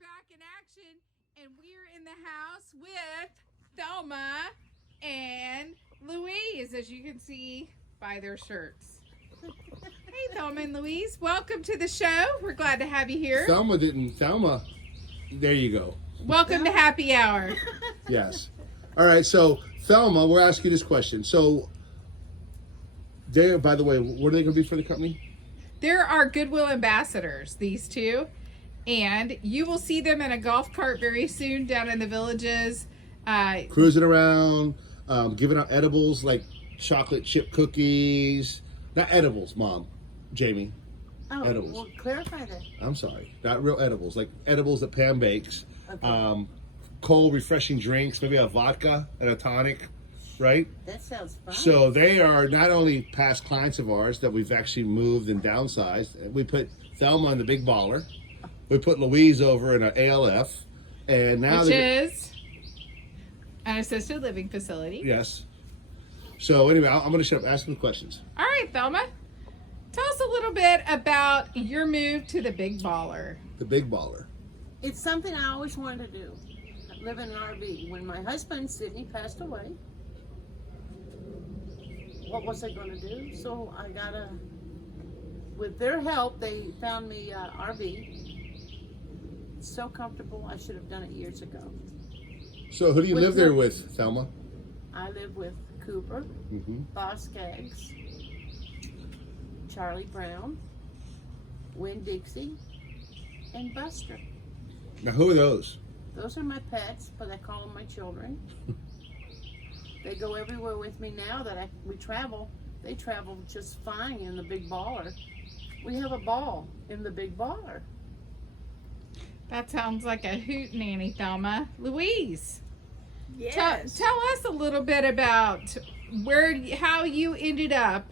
back in action, and we're in the house with Thelma and Louise, as you can see by their shirts. Hey, Thelma and Louise, welcome to the show. We're glad to have you here. Thelma, there you go. Welcome to Happy Hour. Yes. All right, so Thelma, we're asking this question. So, by the way, what are they going to be for the company? There are Goodwill ambassadors, these two, and you will see them in a golf cart very soon down in the villages. Cruising around, giving out edibles like chocolate chip cookies. Not edibles, Mom. Jamie. Oh, edibles. Well, clarify that. I'm sorry. Not real edibles. Like edibles that Pam bakes. Okay. Cold, refreshing drinks. Maybe a vodka and a tonic. Right? That sounds fun. So they are not only past clients of ours that we've actually moved and downsized. We put Thelma in the Big Baller. We put Louise over in an ALF. And now Which is an assisted living facility. Yes. So anyway, I'm going to shut up. Ask them questions. All right, Thelma. Tell us a little bit about your move to the Big Baller. The Big Baller. It's something I always wanted to do. Live in an RV. When my husband, Sydney, passed away, what was I going to do? So with their help, they found me an RV. It's so comfortable. I should have done it years ago. So who do you live there with, Thelma? I live with Cooper, Boss Skaggs, Charlie Brown, Win Dixie, and Buster. Now who are those? Those are my pets, but I call them my children. They go everywhere with me now that we travel. They travel just fine in the Big Baller. We have a ball in the Big Baller. That sounds like a hoot nanny, Thelma. Louise. Yes. Tell us a little bit about how you ended up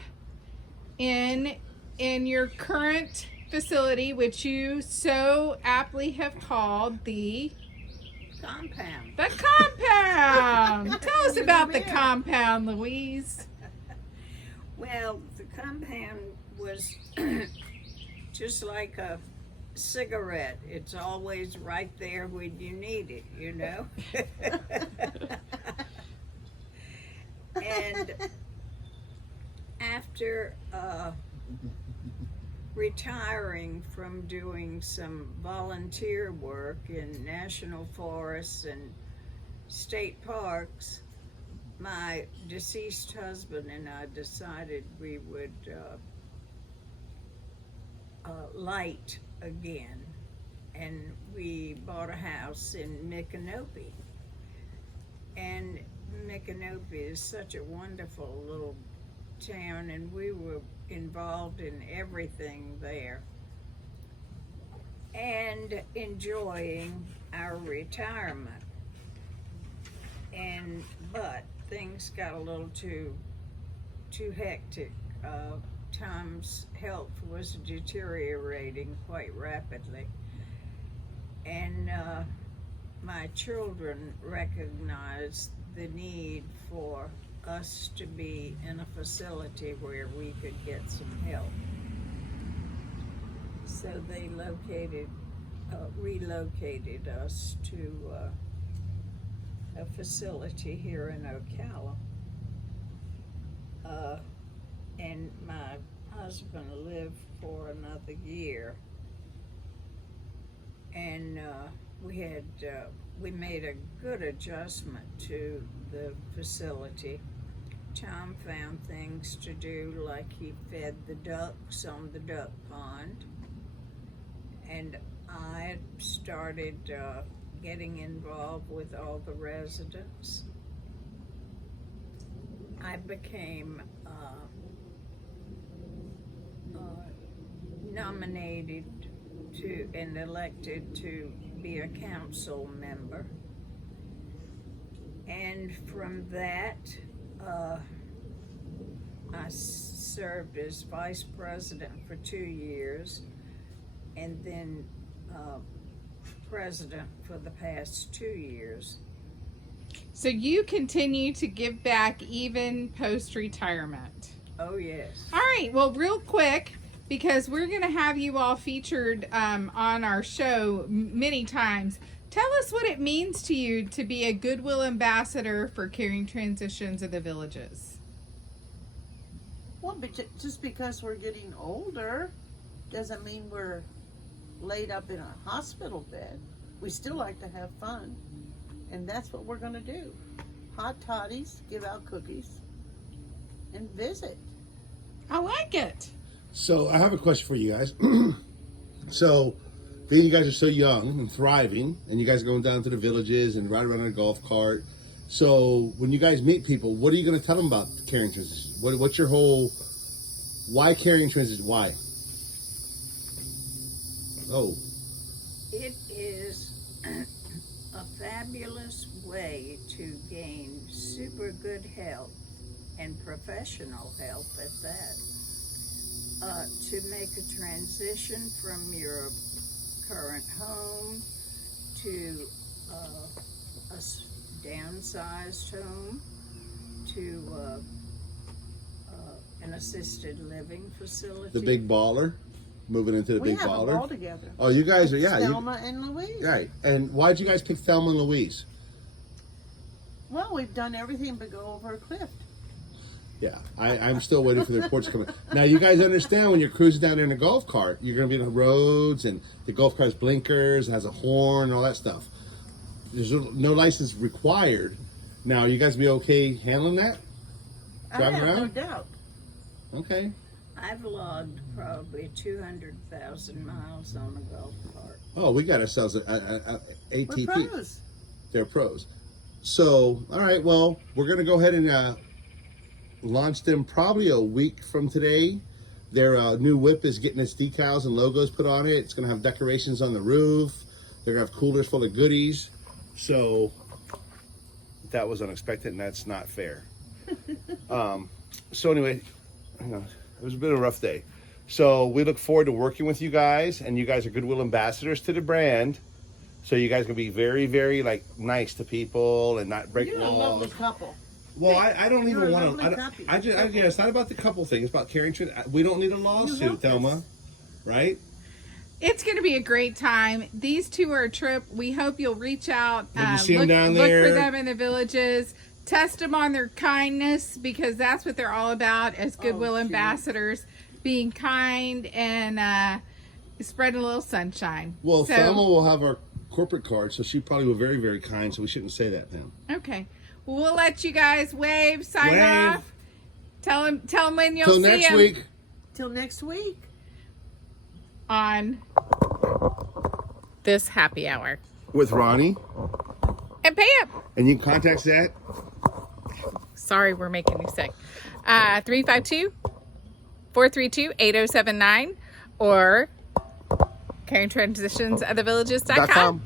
in your current facility, which you so aptly have called the Compound. The compound. Tell us about the compound, Louise. Well, the compound was just like a cigarette. It's always right there when you need it, you know? And after retiring from doing some volunteer work in national forests and state parks, my deceased husband and I decided we would light again, and we bought a house in Micanopy. And Micanopy is such a wonderful little town, and we were involved in everything there and enjoying our retirement. But things got a little too hectic. Tom's health was deteriorating quite rapidly, and my children recognized the need for us to be in a facility where we could get some help. So they relocated us to a facility here in Ocala. And my husband lived for another year. And we made a good adjustment to the facility. Tom found things to do, like he fed the ducks on the duck pond, and I started getting involved with all the residents. I became nominated to and elected to be a council member, and from that I served as vice president for 2 years, and then president for the past 2 years. So you continue to give back even post-retirement. Oh, yes. All right, well, real quick, because we're going to have you all featured on our show many times. Tell us what it means to you to be a Goodwill ambassador for Caring Transitions of the Villages. Well, but just because we're getting older doesn't mean we're laid up in a hospital bed. We still like to have fun, and that's what we're going to do. Hot toddies, give out cookies, and visit. I like it. So I have a question for you guys. So, being you guys are so young and thriving, and you guys are going down to the villages and ride around in a golf cart. So when you guys meet people, what are you going to tell them about Caring Transitions? What's your whole, why Caring Transitions? Why? Oh. It is a fabulous way to gain super good health and professional help at that. To make a transition from your current home to a downsized home to an assisted living facility. The big baller? Moving into the big We have baller? a ball together. Oh, you guys are, yeah. Thelma and Louise. Right. And why'd you guys pick Thelma and Louise? Well, we've done everything but go over a cliff. Yeah, I'm still waiting for the reports to come in. Now, you guys understand when you're cruising down there in a golf cart, you're going to be on the roads, and the golf cart has blinkers, has a horn, and all that stuff. There's no license required. Now, you guys be okay handling that? Driving I have around? no doubt. Okay. I've logged probably 200,000 miles on a golf cart. Oh, we got ourselves a ATP. We're pros. They're pros. So, all right, well, we're going to go ahead and launch them probably a week from today. Their new whip is getting its decals and logos put on it. It's going to have decorations on the roof. They're going to have coolers full of goodies. So, that was unexpected, and that's not fair. So anyway, it was a bit of a rough day. So we look forward to working with you guys, and you guys are Goodwill ambassadors to the brand. So you guys can be very, very nice to people and not break You're a laws. lovely couple. Well, I don't You're even a want lovely to. couple. It's not about the couple thing. It's about Caring. We don't need a lawsuit, help us. Thelma. Right? It's going to be a great time. These two are a trip. We hope you'll reach out. When you see them look, down look there. for them in the villages. Test them on their kindness, because that's what they're all about as Goodwill cute. ambassadors. Being kind and spreading a little sunshine. Well, So- Thelma will have our corporate card, so she probably was very, very kind. So we shouldn't say that, Pam. Okay. Well, we'll let you guys sign Wave. off. Tell them when you'll Till see next them week. Till next week. on this happy hour. With Ronnie. And Pam. And you can contact us at Sorry, we're making you sick. 352-432-8079 or caringtransitionsofthevillages.com.